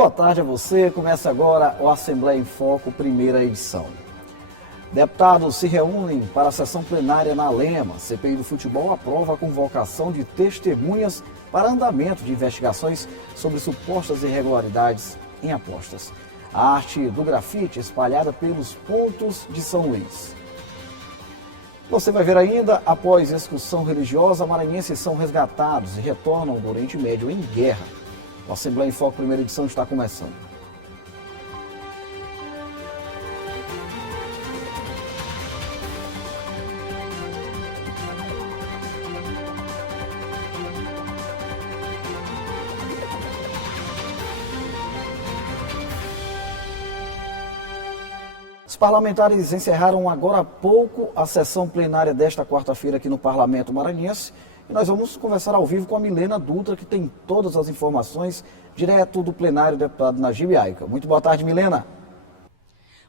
boa tarde a você. Começa agora o Assembleia em Foco, primeira edição. Deputados se reúnem para a sessão plenária na Lema. CPI do Futebol aprova a convocação de testemunhas para andamento de investigações sobre supostas irregularidades em apostas. A arte do grafite espalhada pelos pontos de São Luís. Você vai ver ainda, após excursão religiosa, maranhenses são resgatados e retornam do Oriente Médio em guerra. O Assembleia em Foco, primeira edição, está começando. Os parlamentares encerraram agora há pouco a sessão plenária desta quarta-feira aqui no Parlamento Maranhense. E nós vamos conversar ao vivo com a Milena Dutra, que tem todas as informações direto do plenário, deputado Najib Aica. Muito boa tarde, Milena.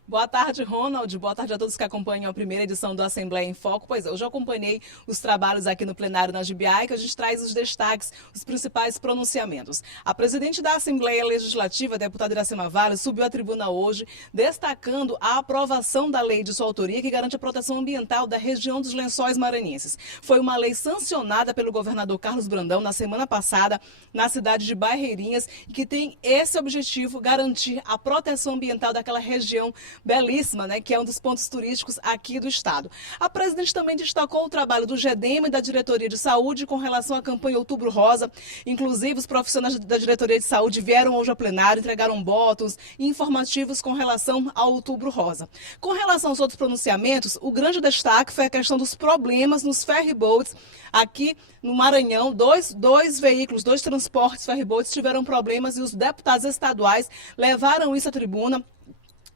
Boa tarde, Ronald. Boa tarde a todos que acompanham a primeira edição do Assembleia em Foco. Pois é, eu já acompanhei os trabalhos aqui no plenário Najib Aica. A gente traz os destaques, os principais pronunciamentos. A presidente da Assembleia Legislativa, a deputada Iracema Vale, subiu à tribuna hoje, destacando a aprovação da lei de sua autoria que garante a proteção ambiental da região dos Lençóis Maranhenses. Foi uma lei sancionada pelo governador Carlos Brandão na semana passada, na cidade de Barreirinhas, e que tem esse objetivo, garantir a proteção ambiental daquela região belíssima, né, que é um dos pontos turísticos aqui do estado. A presidente também destacou o trabalho do GEDEM e da Diretoria de Saúde com relação à campanha Outubro Rosa. Inclusive, os profissionais da Diretoria de Saúde vieram hoje ao plenário, entregaram bótons informativos com relação ao Outubro Rosa. Com relação aos outros pronunciamentos, o grande destaque foi a questão dos problemas nos ferryboats aqui no Maranhão. Dois veículos, dois transportes ferryboats tiveram problemas e os deputados estaduais levaram isso à tribuna,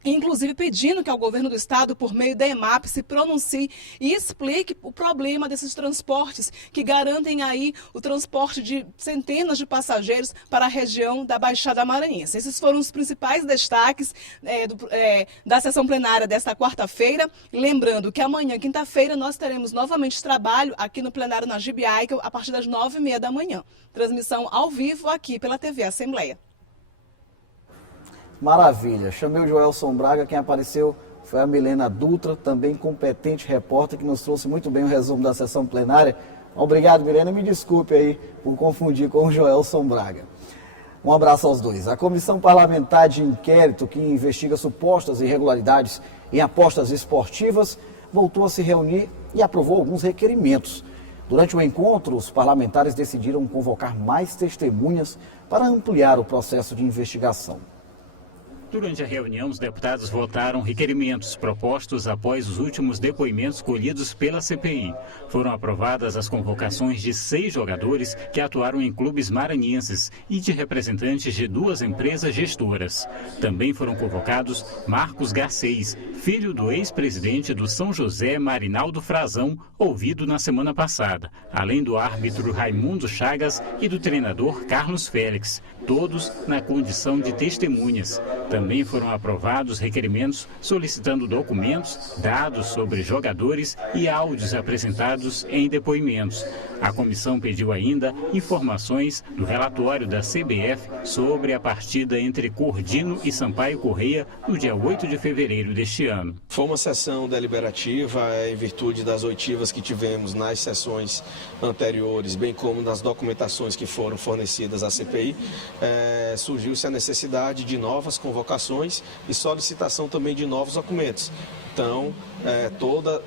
inclusive pedindo que o governo do estado, por meio da EMAP, se pronuncie e explique o problema desses transportes que garantem aí o transporte de centenas de passageiros para a região da Baixada Maranhense. Esses foram os principais destaques da sessão plenária desta quarta-feira. Lembrando que amanhã, quinta-feira, nós teremos novamente trabalho aqui no plenário Najib Aica a partir das 9h30 da manhã. Transmissão ao vivo aqui pela TV Assembleia. Maravilha. Chamei o Joelson Braga, quem apareceu foi a Milena Dutra, também competente repórter, que nos trouxe muito bem o resumo da sessão plenária. Obrigado, Milena, me desculpe aí por confundir com o Joelson Braga. Um abraço aos dois. A Comissão Parlamentar de Inquérito, que investiga supostas irregularidades em apostas esportivas, voltou a se reunir e aprovou alguns requerimentos. Durante o encontro, os parlamentares decidiram convocar mais testemunhas para ampliar o processo de investigação. Durante a reunião, os deputados votaram requerimentos propostos após os últimos depoimentos colhidos pela CPI. Foram aprovadas as convocações de 6 jogadores que atuaram em clubes maranhenses e de representantes de 2 empresas gestoras. Também foram convocados Marcos Garcês, filho do ex-presidente do São José, Marinaldo Frazão, ouvido na semana passada, além do árbitro Raimundo Chagas e do treinador Carlos Félix, todos na condição de testemunhas. Também foram aprovados requerimentos solicitando documentos, dados sobre jogadores e áudios apresentados em depoimentos. A comissão pediu ainda informações do relatório da CBF sobre a partida entre Cordino e Sampaio Corrêa no dia 8 de fevereiro deste ano. Foi uma sessão deliberativa em virtude das oitivas que tivemos nas sessões anteriores, bem como das documentações que foram fornecidas à CPI. Surgiu-se a necessidade de novas convocações e solicitação também de novos documentos. Então,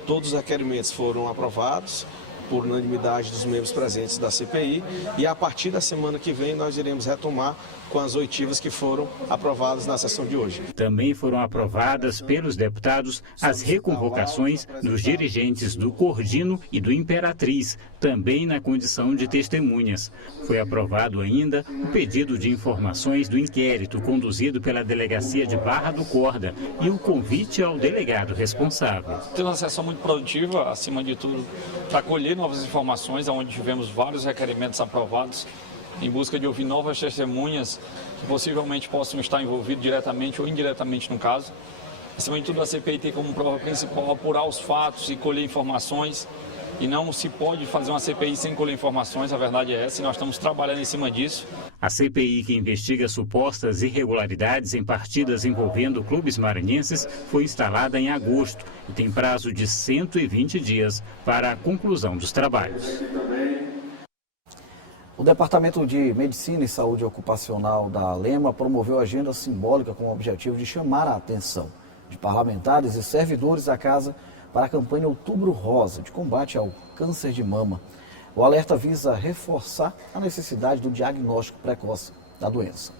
todos os requerimentos foram aprovados por unanimidade dos membros presentes da CPI e a partir da semana que vem nós iremos retomar com as oitivas que foram aprovadas na sessão de hoje. Também foram aprovadas pelos deputados as reconvocações dos dirigentes do Cordino e do Imperatriz, também na condição de testemunhas. Foi aprovado ainda o pedido de informações do inquérito conduzido pela Delegacia de Barra do Corda e o convite ao delegado responsável. Teve uma sessão muito produtiva, acima de tudo, para colher novas informações, onde tivemos vários requerimentos aprovados, em busca de ouvir novas testemunhas que possivelmente possam estar envolvidos diretamente ou indiretamente no caso. Acima de tudo, a CPI tem como prova principal apurar os fatos e colher informações e não se pode fazer uma CPI sem colher informações, a verdade é essa, e nós estamos trabalhando em cima disso. A CPI, que investiga supostas irregularidades em partidas envolvendo clubes maranhenses, foi instalada em agosto e tem prazo de 120 dias para a conclusão dos trabalhos. O Departamento de Medicina e Saúde Ocupacional da Alema promoveu agenda simbólica com o objetivo de chamar a atenção de parlamentares e servidores da casa para a campanha Outubro Rosa, de combate ao câncer de mama. O alerta visa reforçar a necessidade do diagnóstico precoce da doença.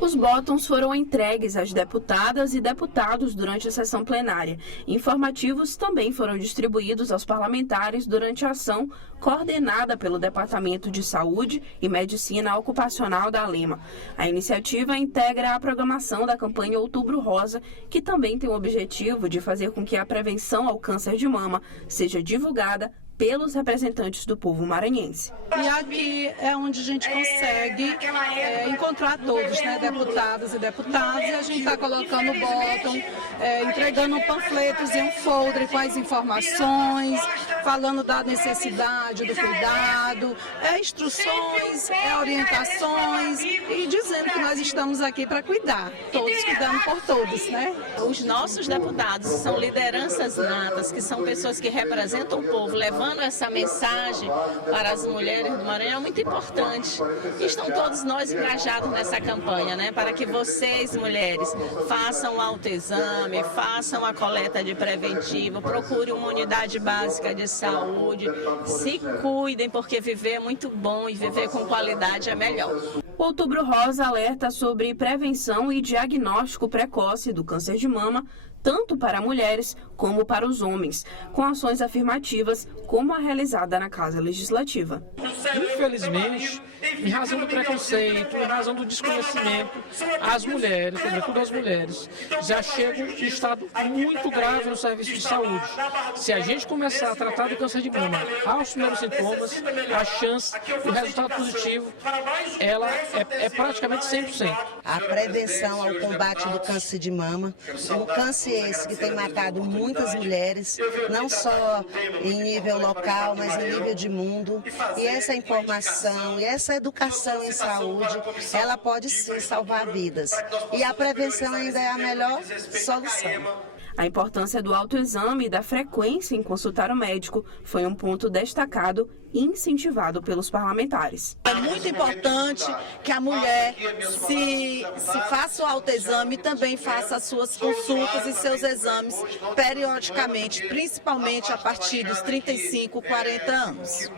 Os botões foram entregues às deputadas e deputados durante a sessão plenária. Informativos também foram distribuídos aos parlamentares durante a ação coordenada pelo Departamento de Saúde e Medicina Ocupacional da Alema. A iniciativa integra a programação da campanha Outubro Rosa, que também tem o objetivo de fazer com que a prevenção ao câncer de mama seja divulgada pelos representantes do povo maranhense. E aqui é onde a gente consegue encontrar todos, né, deputadas e deputados, e a gente está colocando o botão, entregando panfletos e um folder com as informações, falando da necessidade, do cuidado, instruções, orientações e dizendo que nós estamos aqui para cuidar, todos cuidando por todos, né? Os nossos deputados são lideranças natas, que são pessoas que representam o povo, levando essa mensagem para as mulheres do Maranhão é muito importante. E estão todos nós engajados nessa campanha, né? Para que vocês, mulheres, façam o autoexame, façam a coleta de preventivo, procurem uma unidade básica de saúde, se cuidem, porque viver é muito bom e viver com qualidade é melhor. O Outubro Rosa alerta sobre prevenção e diagnóstico precoce do câncer de mama, tanto para mulheres como para os homens, com ações afirmativas como a realizada na Casa Legislativa. Infelizmente, em razão do preconceito, em razão do desconhecimento, as mulheres, sobretudo as mulheres, já chegam em estado muito grave no serviço de saúde. Se a gente começar a tratar do câncer de mama aos primeiros sintomas, a chance do resultado positivo, ela é praticamente 100%. A prevenção ao combate do câncer de mama, um câncer esse que tem matado muitas mulheres, não só em nível local, mas em nível de mundo. E essa informação e essa educação em saúde, ela pode sim salvar vidas. E a prevenção ainda é a melhor solução. A importância do autoexame e da frequência em consultar o médico foi um ponto destacado e incentivado pelos parlamentares. É muito importante que a mulher se faça o autoexame e também faça as suas consultas e seus exames periodicamente, principalmente a partir dos 35, 40 anos.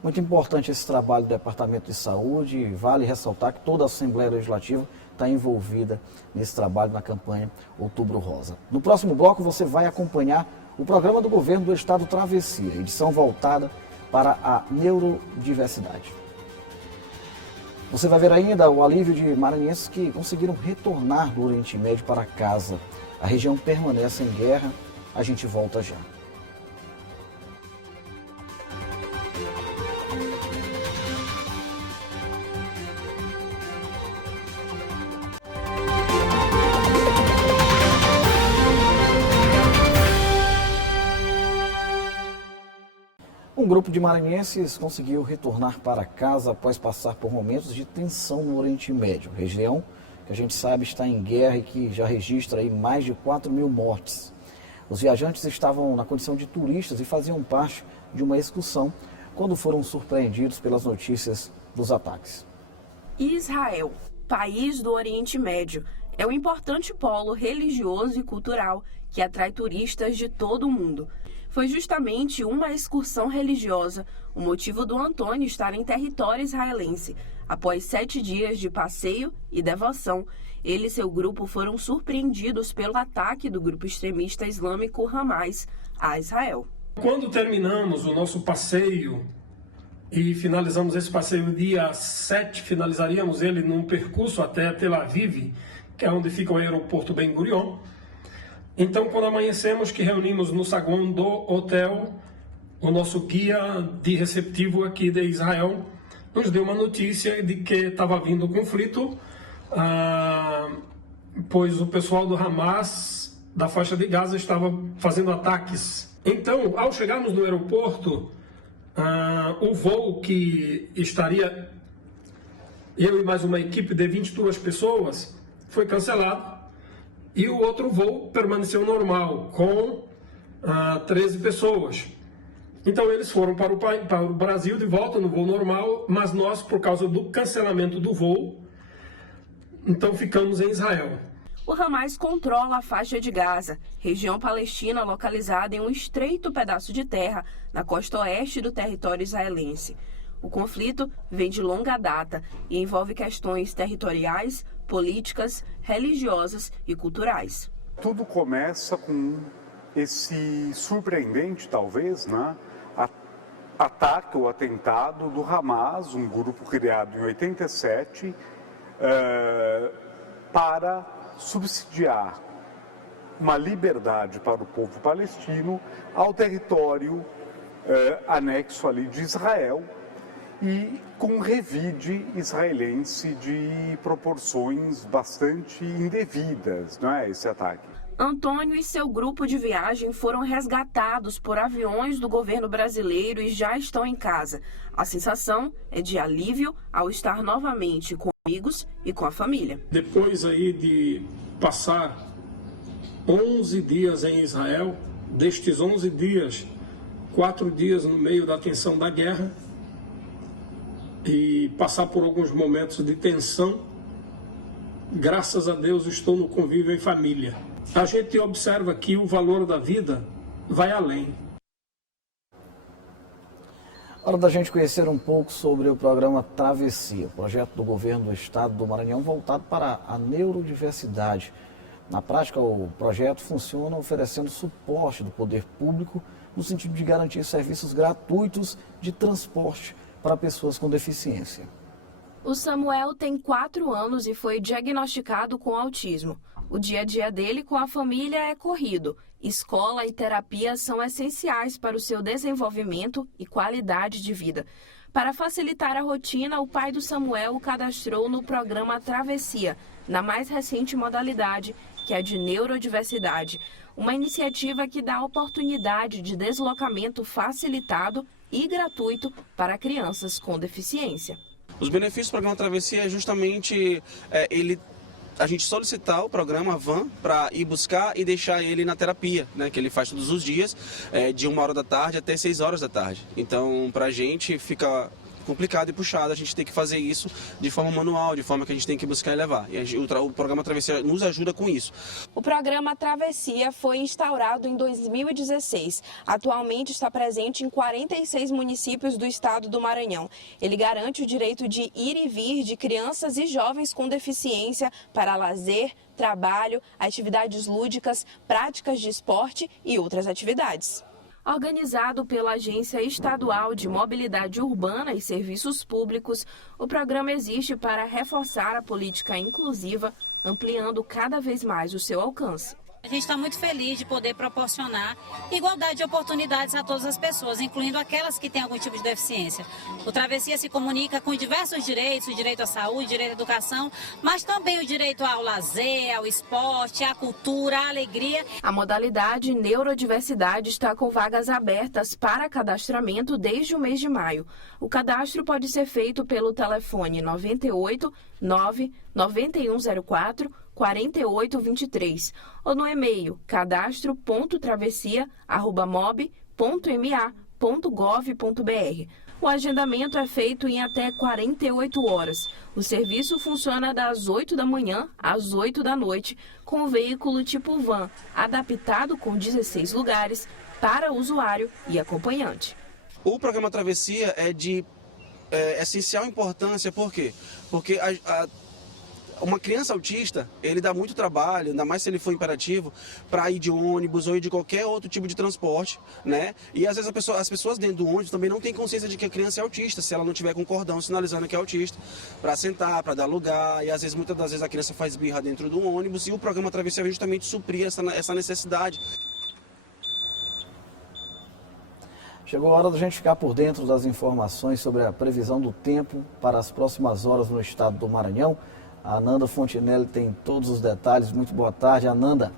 Muito importante esse trabalho do Departamento de Saúde e vale ressaltar que toda a Assembleia Legislativa está envolvida nesse trabalho na campanha Outubro Rosa. No próximo bloco você vai acompanhar o programa do governo do Estado Travessia, edição voltada para a neurodiversidade. Você vai ver ainda o alívio de maranhenses que conseguiram retornar do Oriente Médio para casa. A região permanece em guerra, a gente volta já. Um grupo de maranhenses conseguiu retornar para casa após passar por momentos de tensão no Oriente Médio, região que a gente sabe está em guerra e que já registra aí mais de 4.000 mortes. Os viajantes estavam na condição de turistas e faziam parte de uma excursão quando foram surpreendidos pelas notícias dos ataques. Israel, país do Oriente Médio, é um importante polo religioso e cultural que atrai turistas de todo o mundo. Foi justamente uma excursão religiosa o motivo do Antônio estar em território israelense. Após 7 dias de passeio e devoção, ele e seu grupo foram surpreendidos pelo ataque do grupo extremista islâmico Hamas a Israel. Quando terminamos o nosso passeio e finalizamos esse passeio dia 7, finalizaríamos ele num percurso até Tel Aviv, que é onde fica o aeroporto Ben Gurion. Então, quando amanhecemos, que reunimos no saguão do hotel, o nosso guia de receptivo aqui de Israel nos deu uma notícia de que estava vindo conflito, pois o pessoal do Hamas, da faixa de Gaza, estava fazendo ataques Então, ao chegarmos no aeroporto, o voo que estaria eu e mais uma equipe de 22 pessoas foi cancelado e o outro voo permaneceu normal, com 13 pessoas. Então eles foram para o Brasil de volta no voo normal, mas nós, por causa do cancelamento do voo, então ficamos em Israel. O Hamas controla a faixa de Gaza, região palestina localizada em um estreito pedaço de terra na costa oeste do território israelense. O conflito vem de longa data e envolve questões territoriais, políticas, religiosas e culturais. Tudo começa com esse surpreendente, talvez, ataque ou atentado do Hamas, um grupo criado em 87, para subsidiar uma liberdade para o povo palestino ao território anexo ali de Israel e com revide israelense de proporções bastante indevidas, não é, esse ataque. Antônio e seu grupo de viagem foram resgatados por aviões do governo brasileiro e já estão em casa. A sensação é de alívio ao estar novamente com amigos e com a família. Depois aí de passar 11 dias em Israel, destes 11 dias, 4 dias no meio da tensão da guerra e passar por alguns momentos de tensão, graças a Deus estou no convívio em família. A gente observa que o valor da vida vai além. Hora da gente conhecer um pouco sobre o programa Travessia, projeto do governo do estado do Maranhão voltado para a neurodiversidade. Na prática, o projeto funciona oferecendo suporte do poder público no sentido de garantir serviços gratuitos de transporte para pessoas com deficiência. O Samuel tem 4 anos e foi diagnosticado com autismo. O dia a dia dele com a família é corrido. Escola e terapia são essenciais para o seu desenvolvimento e qualidade de vida. Para facilitar a rotina, o pai do Samuel o cadastrou no programa Travessia, na mais recente modalidade, que é de neurodiversidade. Uma iniciativa que dá oportunidade de deslocamento facilitado e gratuito para crianças com deficiência. Os benefícios do programa Travessia é justamente a gente solicitar o programa VAN para ir buscar e deixar ele na terapia, né, que ele faz todos os dias, de 1h da tarde até 6h da tarde. Então, para a gente fica complicado e puxado a gente tem que fazer isso de forma manual, de forma que a gente tem que buscar e levar. E o programa Travessia nos ajuda com isso. O programa Travessia foi instaurado em 2016. Atualmente está presente em 46 municípios do estado do Maranhão. Ele garante o direito de ir e vir de crianças e jovens com deficiência para lazer, trabalho, atividades lúdicas, práticas de esporte e outras atividades. Organizado pela Agência Estadual de Mobilidade Urbana e Serviços Públicos, o programa existe para reforçar a política inclusiva, ampliando cada vez mais o seu alcance. A gente está muito feliz de poder proporcionar igualdade de oportunidades a todas as pessoas, incluindo aquelas que têm algum tipo de deficiência. O Travessia se comunica com diversos direitos, o direito à saúde, o direito à educação, mas também o direito ao lazer, ao esporte, à cultura, à alegria. A modalidade neurodiversidade está com vagas abertas para cadastramento desde o mês de maio. O cadastro pode ser feito pelo telefone 98 9 9104 4823 ou no e-mail cadastro.travessia@mob.ma.gov.br. O agendamento é feito em até 48 horas. O serviço funciona das 8 da manhã às 8 da noite, com o veículo tipo van, adaptado com 16 lugares para usuário e acompanhante. O programa Travessia é de essencial importância, por quê? Porque uma criança autista, ele dá muito trabalho, ainda mais se ele for imperativo, para ir de ônibus ou ir de qualquer outro tipo de transporte, né? E às vezes as pessoas dentro do ônibus também não têm consciência de que a criança é autista, se ela não tiver com cordão sinalizando que é autista, para sentar, para dar lugar, e às vezes, muitas das vezes a criança faz birra dentro do ônibus, e o programa Travessia vem justamente suprir essa necessidade. Chegou a hora da gente ficar por dentro das informações sobre a previsão do tempo para as próximas horas no estado do Maranhão. A Ananda Fontinelli tem todos os detalhes. Muito boa tarde, Ananda.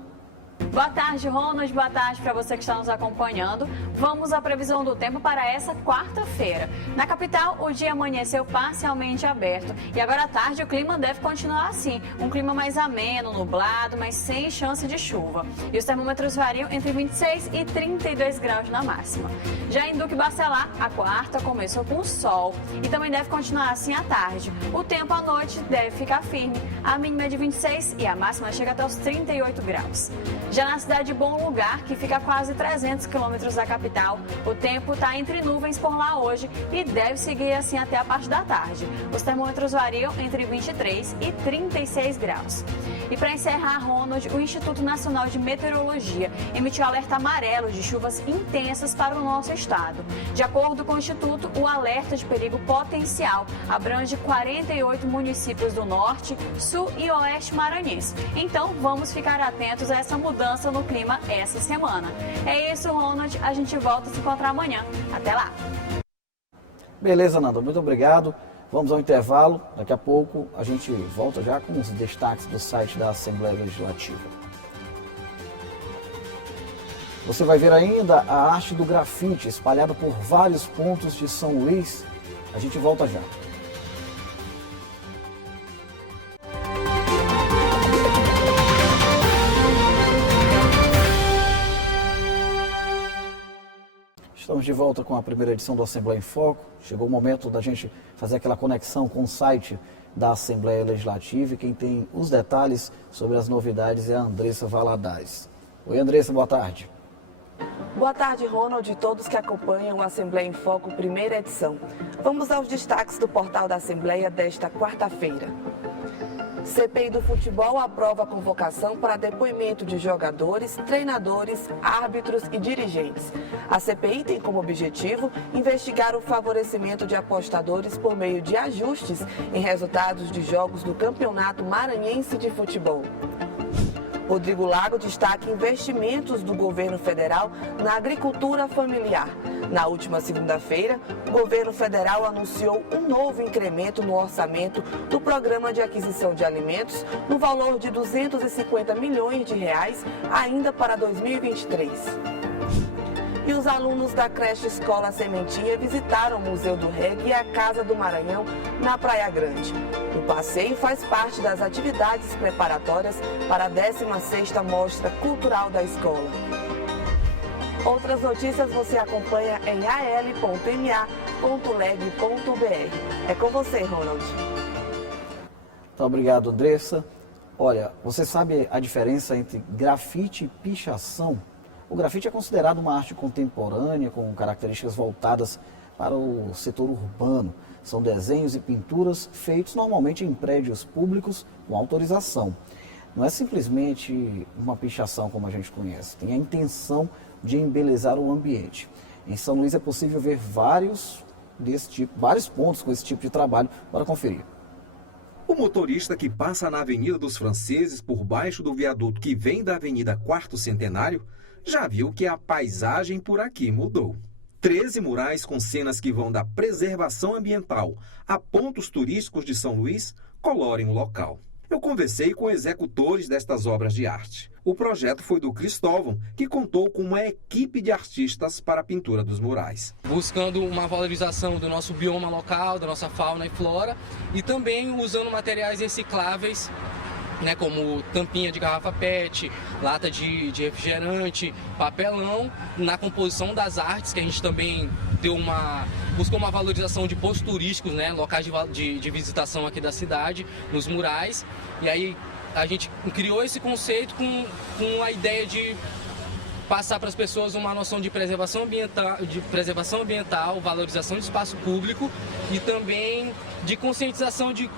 Boa tarde, Ronald. Boa tarde para você que está nos acompanhando. Vamos à previsão do tempo para essa quarta-feira. Na capital, o dia amanheceu parcialmente aberto e agora à tarde o clima deve continuar assim. Um clima mais ameno, nublado, mas sem chance de chuva. E os termômetros variam entre 26 e 32 graus na máxima. Já em Duque Bacelar, a quarta começou com sol e também deve continuar assim à tarde. O tempo à noite deve ficar firme. A mínima é de 26 e a máxima chega até os 38 graus. Já na cidade de Bom Lugar, que fica a quase 300 quilômetros da capital, o tempo está entre nuvens por lá hoje e deve seguir assim até a parte da tarde. Os termômetros variam entre 23 e 36 graus. E para encerrar, Ronald, o Instituto Nacional de Meteorologia emitiu alerta amarelo de chuvas intensas para o nosso estado. De acordo com o Instituto, o alerta de perigo potencial abrange 48 municípios do norte, sul e oeste maranhense. Então, vamos ficar atentos a essa mudança no clima essa semana. É isso, Ronald. A gente volta a se encontrar amanhã. Até lá! Beleza, Nanda. Muito obrigado. Vamos ao intervalo. Daqui a pouco a gente volta já com os destaques do site da Assembleia Legislativa. Você vai ver ainda a arte do grafite espalhada por vários pontos de São Luís. A gente volta já. Estamos de volta com a primeira edição do Assembleia em Foco. Chegou o momento da gente fazer aquela conexão com o site da Assembleia Legislativa e quem tem os detalhes sobre as novidades é a Andressa Valadares. Oi, Andressa, boa tarde. Boa tarde, Ronald, e todos que acompanham o Assembleia em Foco, primeira edição. Vamos aos destaques do portal da Assembleia desta quarta-feira. CPI do Futebol aprova a convocação para depoimento de jogadores, treinadores, árbitros e dirigentes. A CPI tem como objetivo investigar o favorecimento de apostadores por meio de ajustes em resultados de jogos do Campeonato Maranhense de Futebol. Rodrigo Lago destaca investimentos do governo federal na agricultura familiar. Na última segunda-feira, o governo federal anunciou um novo incremento no orçamento do Programa de Aquisição de Alimentos no valor de R$ 250 milhões ainda para 2023. E os alunos da creche Escola Sementinha visitaram o Museu do Reggae e a Casa do Maranhão, na Praia Grande. O passeio faz parte das atividades preparatórias para a 16ª Mostra Cultural da Escola. Outras notícias você acompanha em al.ma.leg.br. É com você, Ronald. Muito obrigado, Andressa. Olha, você sabe a diferença entre grafite e pichação? O grafite é considerado uma arte contemporânea com características voltadas para o setor urbano. São desenhos e pinturas feitos normalmente em prédios públicos com autorização. Não é simplesmente uma pichação como a gente conhece, tem a intenção de embelezar o ambiente. Em São Luís é possível ver vários pontos com esse tipo de trabalho para conferir. O motorista que passa na Avenida dos Franceses por baixo do viaduto que vem da Avenida 4º Centenário já viu que a paisagem por aqui mudou. 13 murais com cenas que vão da preservação ambiental a pontos turísticos de São Luís colorem o local. Eu conversei com executores destas obras de arte. O projeto foi do Cristóvão, que contou com uma equipe de artistas para a pintura dos murais. Buscando uma valorização do nosso bioma local, da nossa fauna e flora, e também usando materiais recicláveis, como tampinha de garrafa PET, lata de refrigerante, papelão, na composição das artes, que a gente também buscou uma valorização de pontos turísticos, locais de visitação aqui da cidade, nos murais. E aí a gente criou esse conceito com a ideia de passar para as pessoas uma noção de preservação ambiental, valorização de espaço público e também de conscientização de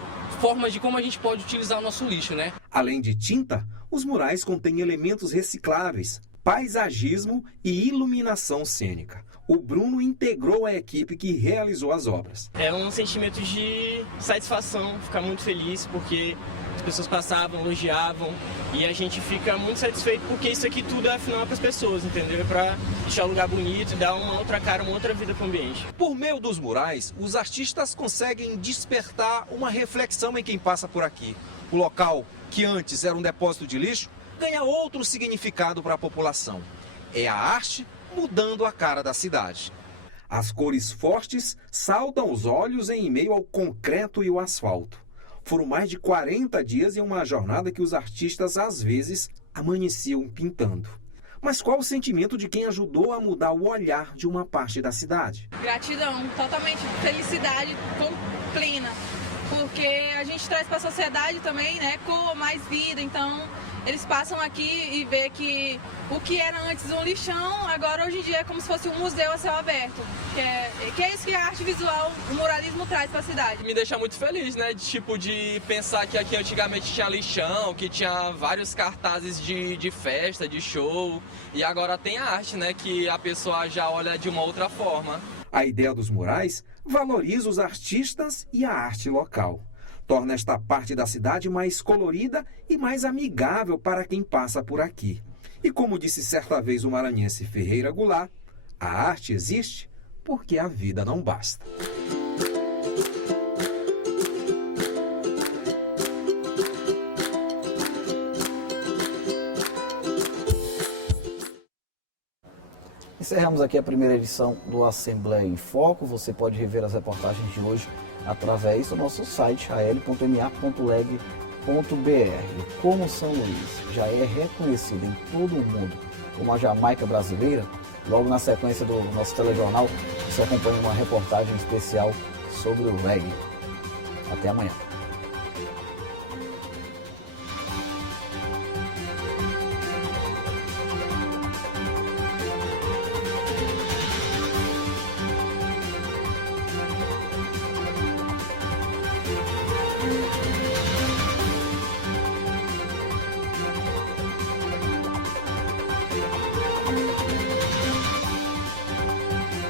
formas de como a gente pode utilizar o nosso lixo, Além de tinta, os murais contêm elementos recicláveis, paisagismo e iluminação cênica. O Bruno integrou a equipe que realizou as obras. É um sentimento de satisfação, ficar muito feliz, porque as pessoas passavam, elogiavam, e a gente fica muito satisfeito porque isso aqui tudo é afinal para as pessoas, entendeu? É para deixar o lugar bonito e dar uma outra cara, uma outra vida para o ambiente. Por meio dos murais, os artistas conseguem despertar uma reflexão em quem passa por aqui. O local, que antes era um depósito de lixo, ganha outro significado para a população. É a arte mudando a cara da cidade. As cores fortes saltam os olhos em meio ao concreto e o asfalto. Foram mais de 40 dias em uma jornada que os artistas, às vezes, amanheciam pintando. Mas qual o sentimento de quem ajudou a mudar o olhar de uma parte da cidade? Gratidão, totalmente felicidade plena, porque a gente traz para a sociedade também, né, cor, mais vida, então eles passam aqui e vê que o que era antes um lixão, agora hoje em dia é como se fosse um museu a céu aberto, que é isso que a arte visual, o muralismo traz para a cidade. Me deixa muito feliz, né, de pensar que aqui antigamente tinha lixão, que tinha vários cartazes de festa, de show, e agora tem a arte, né, que a pessoa já olha de uma outra forma. A ideia dos murais valoriza os artistas e a arte local. Torna esta parte da cidade mais colorida e mais amigável para quem passa por aqui. E como disse certa vez o maranhense Ferreira Goulart, a arte existe porque a vida não basta. Encerramos aqui a primeira edição do Assembleia em Foco. Você pode rever as reportagens de hoje através do nosso site al.ma.leg.br. Como São Luís já é reconhecido em todo o mundo como a Jamaica brasileira, logo na sequência do nosso telejornal, você acompanha uma reportagem especial sobre o reggae. Até amanhã.